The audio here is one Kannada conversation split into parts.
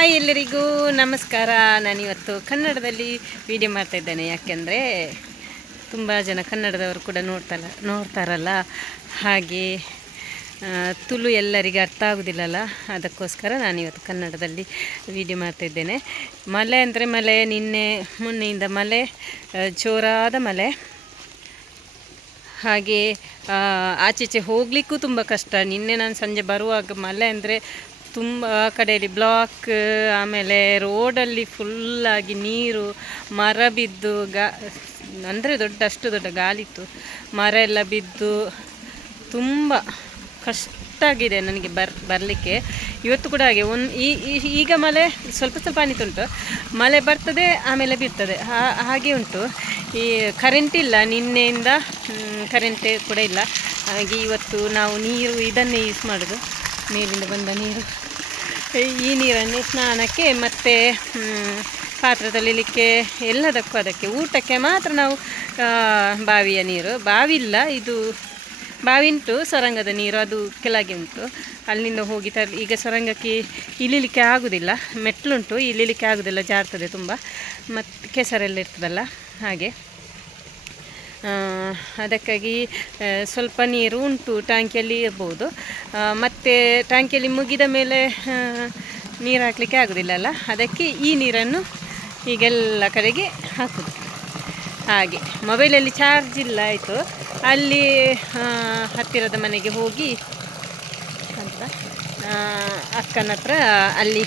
ಹಾಯ್ ಎಲ್ಲರಿಗೂ ನಮಸ್ಕಾರ. ನಾನಿವತ್ತು ಕನ್ನಡದಲ್ಲಿ ವಿಡಿಯೋ ಮಾಡ್ತಾಯಿದ್ದೇನೆ. ಯಾಕೆಂದರೆ ತುಂಬ ಜನ ಕನ್ನಡದವರು ಕೂಡ ನೋಡ್ತಾರಲ್ಲ, ಹಾಗೆ ತುಳು ಎಲ್ಲರಿಗೆ ಅರ್ಥ ಆಗೋದಿಲ್ಲಲ್ಲ, ಅದಕ್ಕೋಸ್ಕರ ನಾನಿವತ್ತು ಕನ್ನಡದಲ್ಲಿ ವಿಡಿಯೋ ಮಾಡ್ತಾಯಿದ್ದೇನೆ. ಮಳೆ ಅಂದರೆ ಮಳೆ, ನಿನ್ನೆ ಮೊನ್ನೆಯಿಂದ ಮಳೆ, ಜೋರಾದ ಮಳೆ. ಹಾಗೆ ಆಚೀಚೆ ಹೋಗಲಿಕ್ಕೂ ತುಂಬ ಕಷ್ಟ. ನಿನ್ನೆ ನಾನು ಸಂಜೆ ಬರುವಾಗ ಮಳೆ ಅಂದರೆ ತುಂಬ ಕಡೆಯಲ್ಲಿ ಬ್ಲಾಕ್, ಆಮೇಲೆ ರೋಡಲ್ಲಿ ಫುಲ್ಲಾಗಿ ನೀರು, ಮರ ಬಿದ್ದು ಅಂದರೆ ಅಷ್ಟು ದೊಡ್ಡ ಗಾಳಿತ್ತು, ಮರ ಎಲ್ಲ ಬಿದ್ದು ತುಂಬ ಕಷ್ಟ ಆಗಿದೆ ನನಗೆ ಬರಲಿಕ್ಕೆ. ಇವತ್ತು ಕೂಡ ಹಾಗೆ ಈಗ ಮಳೆ ಸ್ವಲ್ಪ ಸ್ವಲ್ಪ ಅನಿತುಂಟು, ಮಳೆ ಬರ್ತದೆ ಆಮೇಲೆ ಬಿಡ್ತದೆ, ಹಾಗೆ ಉಂಟು. ಈ ಕರೆಂಟ್ ಇಲ್ಲ, ನಿನ್ನೆಯಿಂದ ಕರೆಂಟ್ ಕೂಡ ಇಲ್ಲ. ಹಾಗೆ ಇವತ್ತು ನಾವು ನೀರು ಇದನ್ನೇ ಯೂಸ್ ಮಾಡೋದು, ಮೇಲಿಂದ ಬಂದ ನೀರು. ಈ ನೀರನ್ನು ಸ್ನಾನಕ್ಕೆ ಮತ್ತು ಪಾತ್ರೆ ತೊಳಿಲಿಕ್ಕೆ ಎಲ್ಲದಕ್ಕೂ, ಅದಕ್ಕೆ ಊಟಕ್ಕೆ ಮಾತ್ರ ನಾವು ಬಾವಿಯ ನೀರು. ಬಾವಿ ಇಲ್ಲ, ಇದು ಬಾವಿ ಉಂಟು, ಸೊರಂಗದ ನೀರು ಅದು ಕೆಳಗೆ ಉಂಟು, ಅಲ್ಲಿಂದ ಹೋಗಿ ಈಗ ಸೊರಂಗಕ್ಕೆ ಇಳಿಲಿಕ್ಕೆ ಆಗೋದಿಲ್ಲ, ಮೆಟ್ಲುಂಟು, ಇಳಿಲಿಕ್ಕೆ ಆಗೋದಿಲ್ಲ, ಜಾರ್ತದೆ ತುಂಬ, ಮತ್ತು ಕೆಸರೆಲ್ಲ ಇರ್ತದಲ್ಲ ಹಾಗೆ. ಅದಕ್ಕಾಗಿ ಸ್ವಲ್ಪ ನೀರು ಉಂಟು, ಟ್ಯಾಂಕಿಯಲ್ಲಿ ಇರ್ಬೋದು. ಮತ್ತು ಟ್ಯಾಂಕಿಯಲ್ಲಿ ಮುಗಿದ ಮೇಲೆ ನೀರು ಹಾಕಲಿಕ್ಕೆ ಆಗೋದಿಲ್ಲಲ್ಲ, ಅದಕ್ಕೆ ಈ ನೀರನ್ನು ಈಗೆಲ್ಲ ಕಡೆಗೆ ಹಾಕೋದು. ಹಾಗೆ ಮೊಬೈಲಲ್ಲಿ ಚಾರ್ಜ್ ಇಲ್ಲ, ಆಯಿತು. ಅಲ್ಲಿ ಹತ್ತಿರದ ಮನೆಗೆ ಹೋಗಿ ಅಂತ ಅಕ್ಕನ ಹತ್ರ ಅಲ್ಲಿ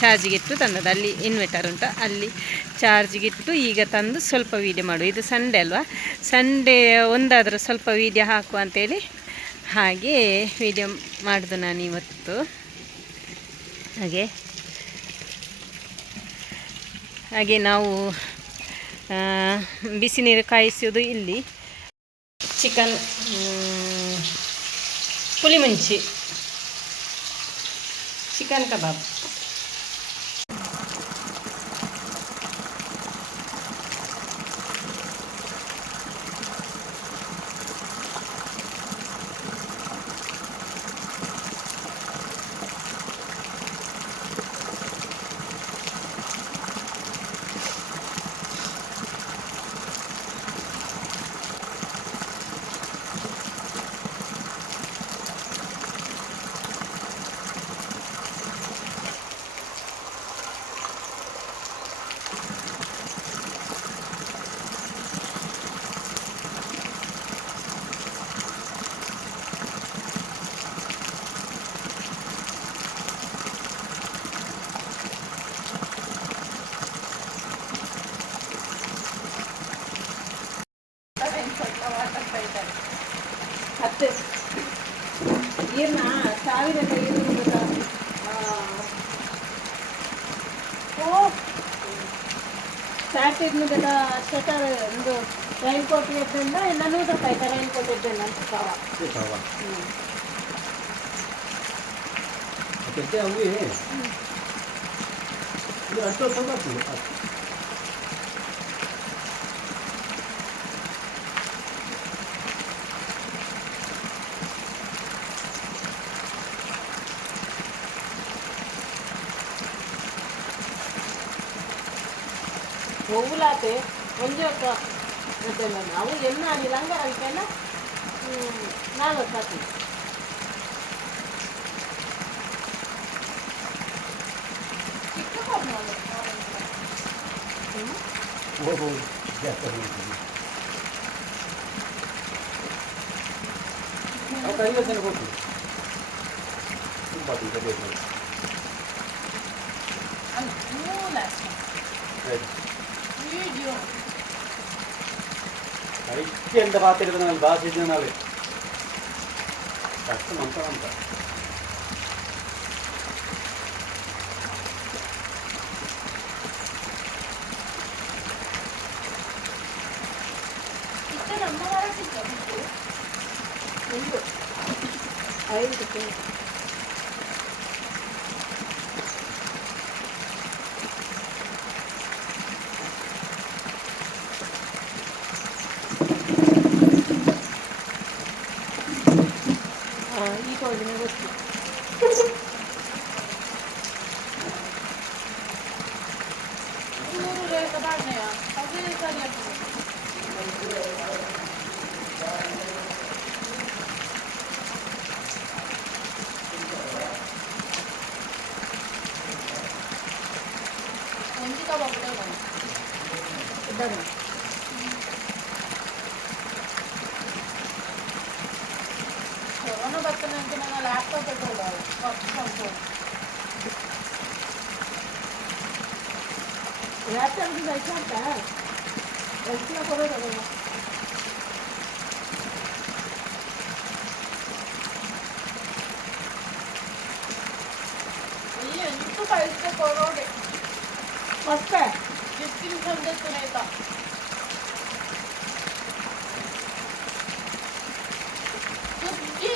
ಚಾರ್ಜಿಗಿಟ್ಟು ತಂದದ್ದು, ಅಲ್ಲಿ ಇನ್ವೆರ್ಟರ್ ಉಂಟು, ಅಲ್ಲಿ ಚಾರ್ಜಿಗಿಟ್ಟು ಈಗ ತಂದು ಸ್ವಲ್ಪ ವೀಡಿಯೋ ಮಾಡು. ಇದು ಸಂಡೇ ಅಲ್ವಾ, ಸಂಡೇ ಒಂದಾದರೂ ಸ್ವಲ್ಪ ವೀಡಿಯೋ ಹಾಕು ಅಂತೇಳಿ ಹಾಗೆ ವೀಡಿಯೋ ಮಾಡೋದು ನಾನು ಇವತ್ತು. ಹಾಗೆ ನಾವು ಬಿಸಿ ನೀರು ಕಾಯಿಸೋದು ಇಲ್ಲಿ. ಚಿಕನ್ ಪುಳಿಮುಂಚಿ, ಚಿಕನ್ ಕಬಾಬ್. ಹತ್ತು ನೀರನ್ನ ಸಾವಿರದ ಸ್ಯಾಟರ್ಡ್ ಮುಗದ ಶಟರ್ ಒಂದು ರೈನ್ ಕೋಟ್ ಎದ್ದೆಲ್ಲ ಎಲ್ಲ 100 ರೂಪಾಯಿ ರೈನ್ ಕೋಟ್ ಎದ್ದೆಲ್ಲ ಅಂತ ಹೋಗ್ಲಾತೆ ಒಂದು ಅದೆಲ್ಲ ನಾವು ಎನ್ನ ಅಲ್ಲಿ ಲಂಗ ಅದಕ್ಕೆಲ್ಲ 4 ಹಾಕಿ ఎంత పాత్ర బాగా సిద్ధాలి కష్టం అంతా ಈ ಕೋಳಿನ ಗೊತ್ತು. ಕೊರೋನಾ ಬರ್ತನಂತೆ ನನ್ನ ಲ್ಯಾಪ್ಟಾಪ್ ಇಟ್ಕೊಳ್ಳೋದು ಲ್ಯಾಪ್ಟಾಪ್ ಆಯ್ತಾ ಎಷ್ಟು ಕೊಡೋದು ಈ ಎಂಟು ಪೈಸೆ ಕೊಡೋದೆ ಮತ್ತೆ ಡಿಸ್ಟಿಂಗ್ ಸಂದೇಶ ಆಯ್ತಾ ಸುದ್ದಿ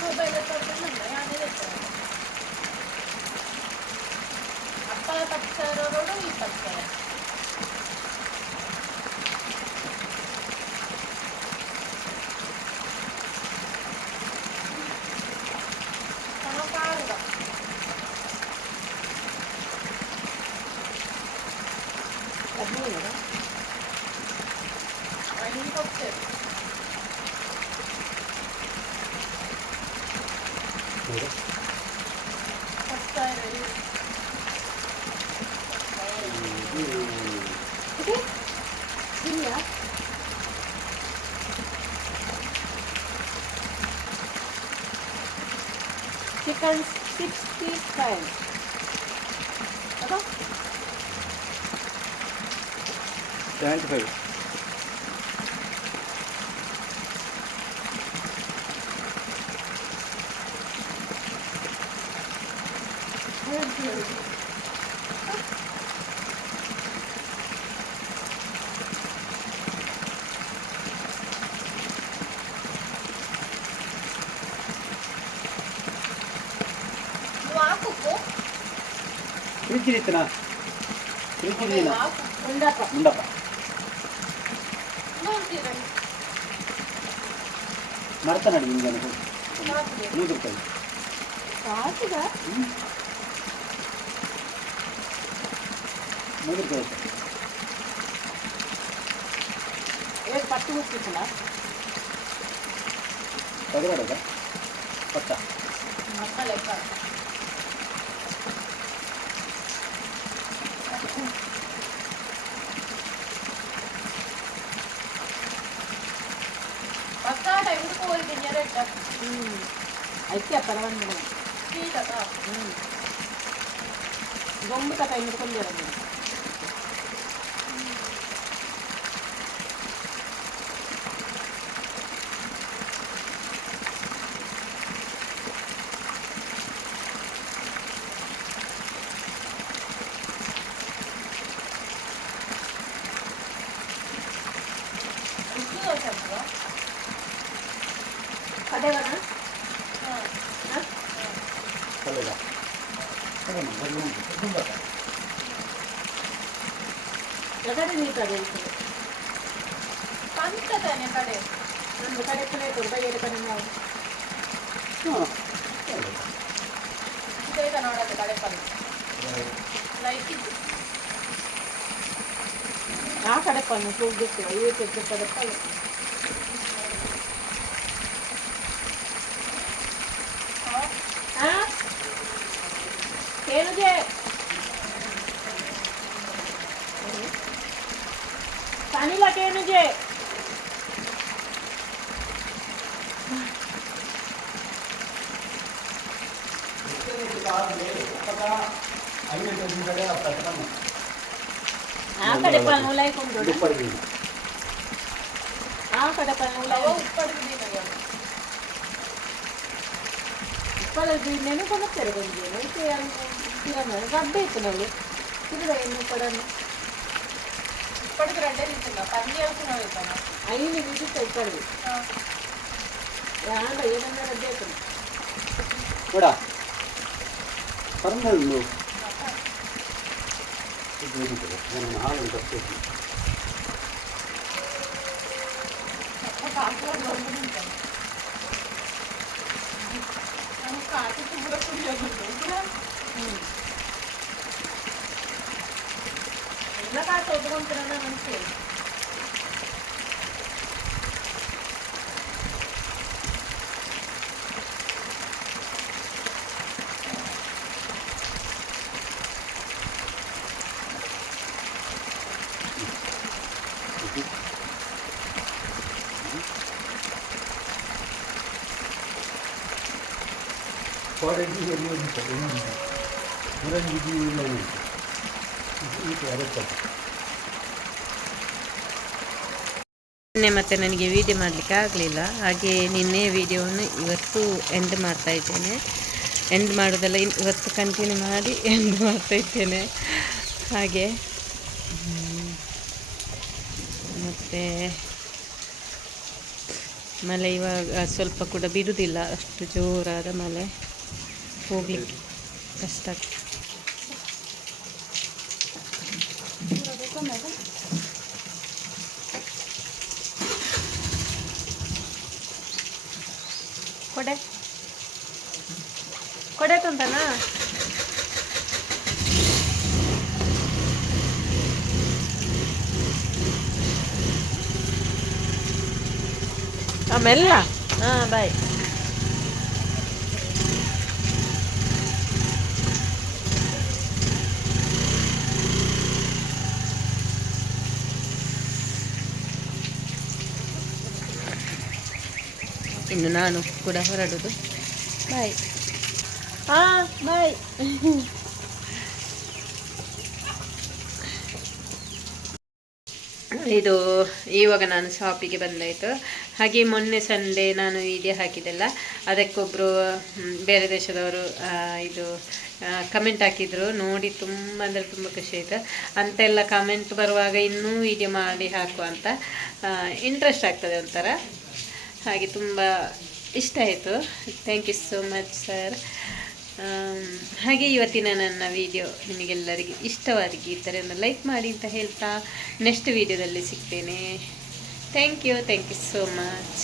ಮೊಬೈಲ್ ಅಪ್ಪ 10,000 20,000 sono calda è buona hai un cocktail chicken 65 apa 75. Fridge ಇತ್ತನಾ fridge ಇಲ್ಲ ಉಂಡಪ್ಪ ಮಾಡ್ತಾನೆ ನಿಮ್ಗೆ ₹100 ₹100 ಪಟ್ಟು ಮುಟ್ಟಿಸಲ್ಲ ತಗರಾಡದ ಪಟ್ಟ ಮಸಾಲೆ ಮಸಾಲ ಎದಕ್ಕೆ ಹೋಗಿದ್ದೀನಿ ಎರಡು ಐತೆ ಪರವಾಗಿಲ್ಲ ಸೀಟದ ಗೊಂಬು ತಕ ಹಿಡ್ಕೊಂಡಿರೋದು ಅದೇವನ ಕಲ್ಲದ ಎಕಡೆ ನೀಟಾಗಿ ಪಂಚತಾನೆ ಕಡೆ ನಮ್ದು ಕಡೆ ಕಡೆ ಕೊಡ್ಬಾಗೇರಿ ಕಡೆ ನಾವು ಬೇಗ ನೋಡೋದು ಕಡೆ ಪಲ್ಲೆ ಲೈಟ್ ಇದ್ದು ಆ ಕಡೆ ಪಲ್ಲೆ ಹೋಗಿತ್ತು 50 ಕಡೆ ಪಲ್ಲೆ ಏನದೆ ಪಾನಿಲ ಕೇನದೆ ಆ ಕಡೆ ಪಾಲ್ ನೂಲಾಯಿ ಕೊಂಡು ಆ ಕಡೆ ಪಾಲ್ ನೂಲಾಯಿ ಉಪ್ಪಲ್ಲಿ ನೆನಪುತ್ತಾರೆ ಬಂದೇನು ಗಡ್ಡೆ ಇತ್ತು ನಾವು ತಿರುಗ ಏನು ಪಡನ್ನು ಐದು ವಿಜಿಟ್ ಇಪ್ಪಡು ಯಾಂಡ ಏನನ್ನ ರಡ್ಡೆ ಇತ್ತು ಕೂಡ ಪರಂಗಲ್ಲು ನನ್ನ ಹಾಲು ತಪ್ಪು ಎಲ್ಲ ಕಾಸು ಒದ್ಕೊಂತೀರ ಮನಸ್ಸು. ಕೋಡಂಗಿ ಎಲ್ಲಿ ಉಂಟು ಮುರಂಗಿ ಇಲ್ಲ ಉಂಟು ಇದು ಅರವತ್ತು. ನಿನ್ನೆ ಮತ್ತೆ ನನಗೆ ವಿಡಿಯೋ ಮಾಡಲಿಕ್ಕೆ ಆಗಲಿಲ್ಲ, ಹಾಗೆ ನಿನ್ನೆ ವಿಡಿಯೋವನ್ನು ಇವತ್ತು ಎಂಡ್ ಮಾಡ್ತಾ ಇದ್ದೇನೆ. ಎಂಡ್ ಮಾಡೋದಲ್ಲ, ಇವತ್ತು ಕಂಟಿನ್ಯೂ ಮಾಡಿ ಎಂಡ್ ಮಾಡ್ತಾ ಇದ್ದೇನೆ. ಹಾಗೆ ಮತ್ತು ಮಳೆ ಇವಾಗ ಸ್ವಲ್ಪ ಕೂಡ ಬಿಡುವುದಿಲ್ಲ, ಅಷ್ಟು ಜೋರಾದ ಮಳೆ, ಹೋಗಲಿಕ್ಕೆ ಕಷ್ಟ ಆಗ್ತದೆ. ಕೊಡೆ ಕೊಡೆ ತಂತನಾ? ಆಮೆಲ್ಲ ಹಾಂ ಬಾಯ್. ಇನ್ನು ನಾನು ಕೂಡ ಹೊರಡುದು. ಬಾಯ್. ಹಾಂ ಬಾಯ್. ಇದು ಇವಾಗ ನಾನು ಶಾಪಿಗೆ ಬಂದಾಯಿತು. ಹಾಗೆ ಮೊನ್ನೆ ಸಂಡೇ ನಾನು ವಿಡಿಯೋ ಹಾಕಿದ್ದೆಲ್ಲ, ಅದಕ್ಕೊಬ್ಬರು ಬೇರೆ ದೇಶದವರು ಇದು ಕಮೆಂಟ್ ಹಾಕಿದರು. ನೋಡಿ ತುಂಬ ಅಂದರೆ ತುಂಬ ಖುಷಿ ಆಯಿತು. ಅಂತೆಲ್ಲ ಕಮೆಂಟ್ ಬರುವಾಗ ಇನ್ನೂ ವಿಡಿಯೋ ಮಾಡಿ ಹಾಕುವ ಅಂತ ಇಂಟ್ರೆಸ್ಟ್ ಆಗ್ತದೆ ಒಂಥರ. ಹಾಗೆ ತುಂಬ ಇಷ್ಟ ಆಯಿತು. Thank you so much sir. ಹಾಗೆ ಇವತ್ತಿನ ನನ್ನ ವಿಡಿಯೋ ನಿಮಗೆಲ್ಲರಿಗೆ ಇಷ್ಟವಾಗಿದ್ದರೆ ಒಂದು ಲೈಕ್ ಮಾಡಿ ಅಂತ ಹೇಳ್ತಾ ನೆಕ್ಸ್ಟ್ ವಿಡಿಯೋದಲ್ಲಿ ಸಿಗ್ತೇನೆ. Thank you so much.